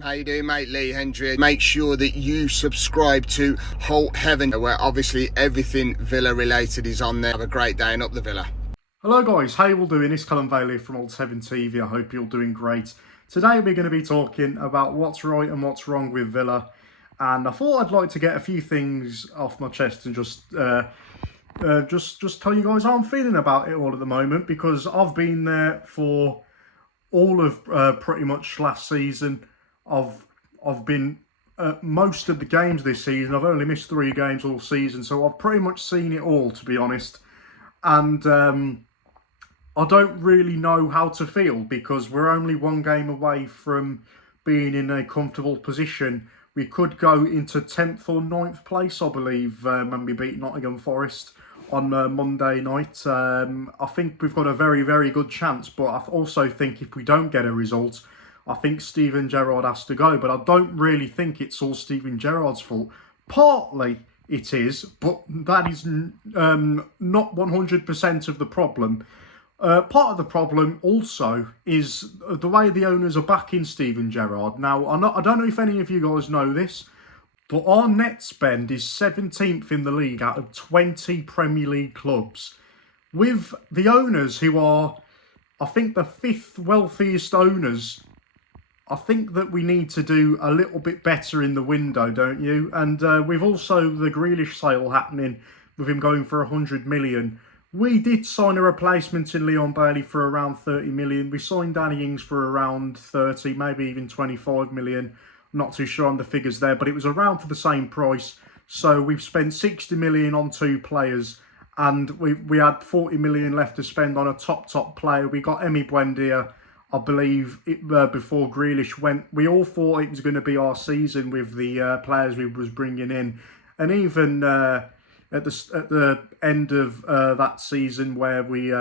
How you doing, mate? Lee Hendry. Make sure that you subscribe to Holt Heaven, where obviously everything Villa related is on there. Have a great day and up the Villa. Hello guys, how you all doing? It's Callum Bailey from Holt Heaven TV. I hope you're doing great. Today we're going to be talking about what's right and what's wrong with Villa. And I thought I'd like to get a few things off my chest and just tell you guys how I'm feeling about it all at the moment, because I've been there for all of pretty much last season. I've been at most of the games this season. I've only missed 3 games all season, so I've pretty much seen it all, to be honest. And I don't really know how to feel, because we're only 1 game away from being in a comfortable position. We could go into 10th or 9th place, I believe, when we beat Nottingham Forest on Monday night. I think we've got a very, very good chance, but I also think if we don't get a result, I think Steven Gerrard has to go. But I don't really think it's all Steven Gerrard's fault. Partly it is, but that is not 100% of the problem. Part of the problem also is the way the owners are backing Steven Gerrard. Now, I don't know if any of you guys know this, but our net spend is 17th in the league out of 20 Premier League clubs. With the owners, who are, I think, the 5th wealthiest owners, I think that we need to do a little bit better in the window, don't you? And with also the Grealish sale happening, with him going for 100 million. We did sign a replacement in Leon Bailey for around 30 million. We signed Danny Ings for around 30, maybe even 25 million. I'm not too sure on the figures there, but it was around for the same price. So we've spent 60 million on 2 players, and we had 40 million left to spend on a top player. We got Emi Buendia, I believe, before Grealish went. We all thought it was going to be our season with the players we was bringing in. And even at the end of that season, where we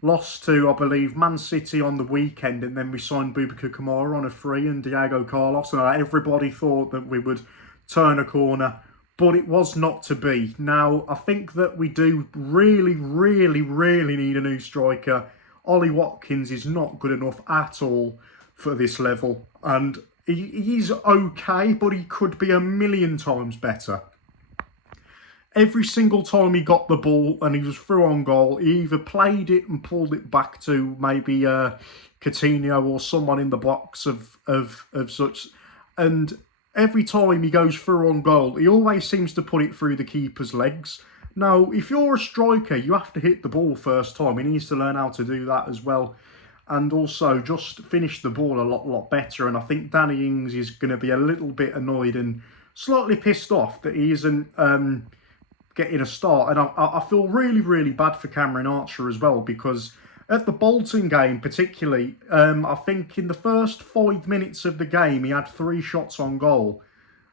lost to, I believe, Man City on the weekend, and then we signed Boubacar Kamara on a free and Diego Carlos, and everybody thought that we would turn a corner, but it was not to be. Now, I think that we do really need a new striker. Ollie Watkins is not good enough at all for this level, and he's okay, but he could be a million times better. Every single time he got the ball and he was through on goal, he either played it and pulled it back to maybe Coutinho or someone in the box of such. And every time he goes through on goal, he always seems to put it through the keeper's legs. Now, if you're a striker, you have to hit the ball first time. He needs to learn how to do that as well. And also just finish the ball a lot better. And I think Danny Ings is going to be a little bit annoyed and slightly pissed off that he isn't getting a start. And I feel really bad for Cameron Archer as well, because at the Bolton game particularly, I think in the first 5 minutes of the game, he had 3 shots on goal.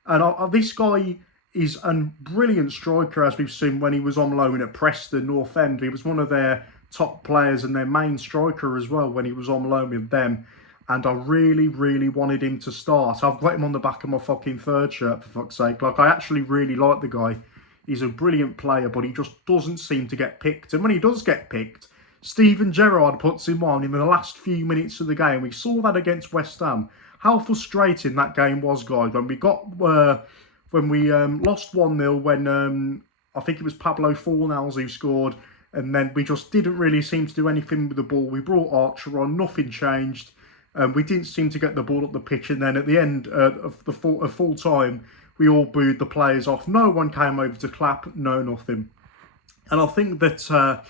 And this guy is a brilliant striker, as we've seen when he was on loan at Preston North End. He was one of their top players and their main striker as well when he was on loan with them. And I really wanted him to start. I've got him on the back of my fucking 3rd shirt, for fuck's sake. Like, I actually really like the guy. He's a brilliant player, but he just doesn't seem to get picked. And when he does get picked, Steven Gerrard puts him on in the last few minutes of the game. We saw that against West Ham. How frustrating that game was, guys, when we got lost 1-0 when I think it was Pablo Fornals who scored, and then we just didn't really seem to do anything with the ball. We brought Archer on, nothing changed. We didn't seem to get the ball up the pitch, and then at the end of the full time, we all booed the players off. No one came over to clap, nothing. And I think that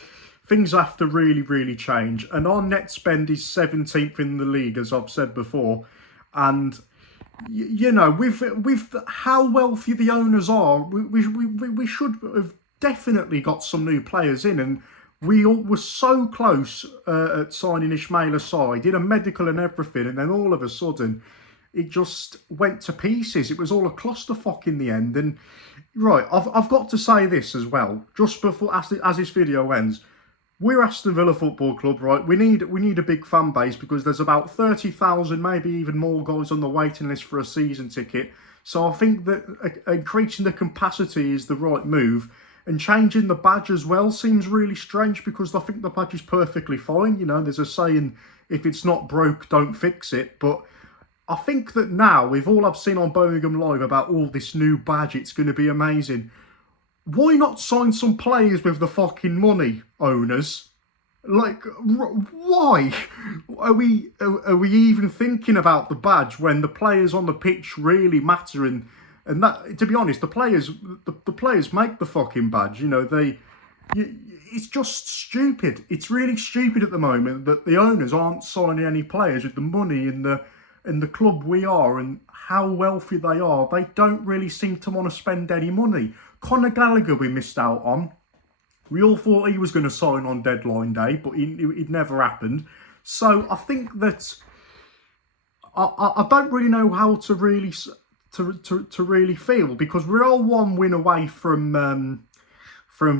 things have to really change. And our net spend is 17th in the league, as I've said before. And you know, with how wealthy the owners are, we should have definitely got some new players in. And we all were so close at signing Ismail Assar. He did a medical and everything, and then all of a sudden, it just went to pieces. It was all a clusterfuck in the end. And right, I've got to say this as well, just before as this video ends. We're Aston Villa Football Club, right? We need a big fan base, because there's about 30,000, maybe even more guys on the waiting list for a season ticket. So I think that increasing the capacity is the right move. And changing the badge as well seems really strange, because I think the badge is perfectly fine. You know, there's a saying, if it's not broke, don't fix it. But I think that now, with all I've seen on Birmingham Live about all this new badge, it's going to be amazing. Why not sign some players with the fucking money, owners? Like, why are we even thinking about the badge when the players on the pitch really matter? And that, to be honest, the players make the fucking badge. You know, it's just stupid. It's really stupid at the moment that the owners aren't signing any players with the money in the club we are and how wealthy they are. They don't really seem to want to spend any money. Conor Gallagher we missed out on. We all thought he was going to sign on deadline day, but it never happened. So I think that I don't really know how to really really feel, because we're all one win away from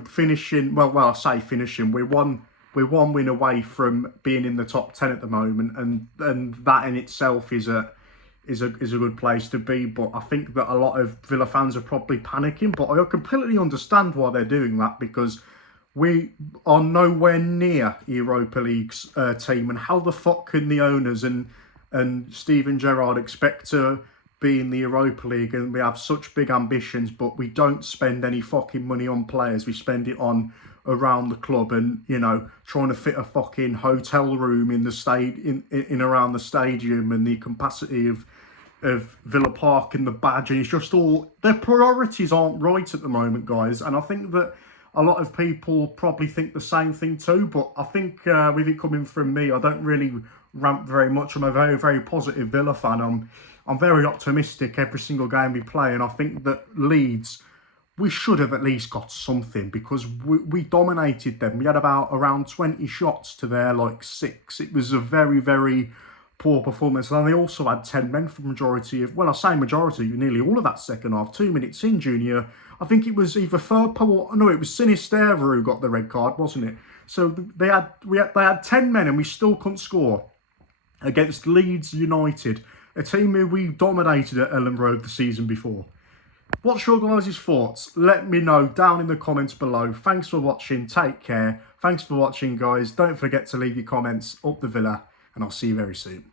finishing. Well, I say finishing. We're one win away from being in the top 10 at the moment, and that in itself is a good place to be. But I think that a lot of Villa fans are probably panicking. But I completely understand why they're doing that, because we are nowhere near Europa League's team, and how the fuck can the owners and Steven Gerrard expect to be in the Europa League? And we have such big ambitions, but we don't spend any fucking money on players. We spend it on around the club, and you know, trying to fit a fucking hotel room in the in around the stadium and the capacity of Villa Park and the badge, and it's just all, their priorities aren't right at the moment, guys. And I think that a lot of people probably think the same thing too, but I think with it coming from me, I don't really rant very much. I'm a very, very positive Villa fan. I'm very optimistic every single game we play, and I think that Leeds, we should have at least got something, because we dominated them. We had around 20 shots to their like 6. It was a very, very poor performance. And they also had 10 men for majority of, well, I say majority, nearly all of that second half. 2 minutes in, Junior, I think it was either Firpo or, no, it was Sinisterra who got the red card, wasn't it? So they had 10 men and we still couldn't score against Leeds United, a team who we dominated at Ellen Road the season before. What's your guys' thoughts? Let me know down in the comments below. Thanks for watching. Take care. Thanks for watching, guys. Don't forget to leave your comments. Up the Villa, and I'll see you very soon.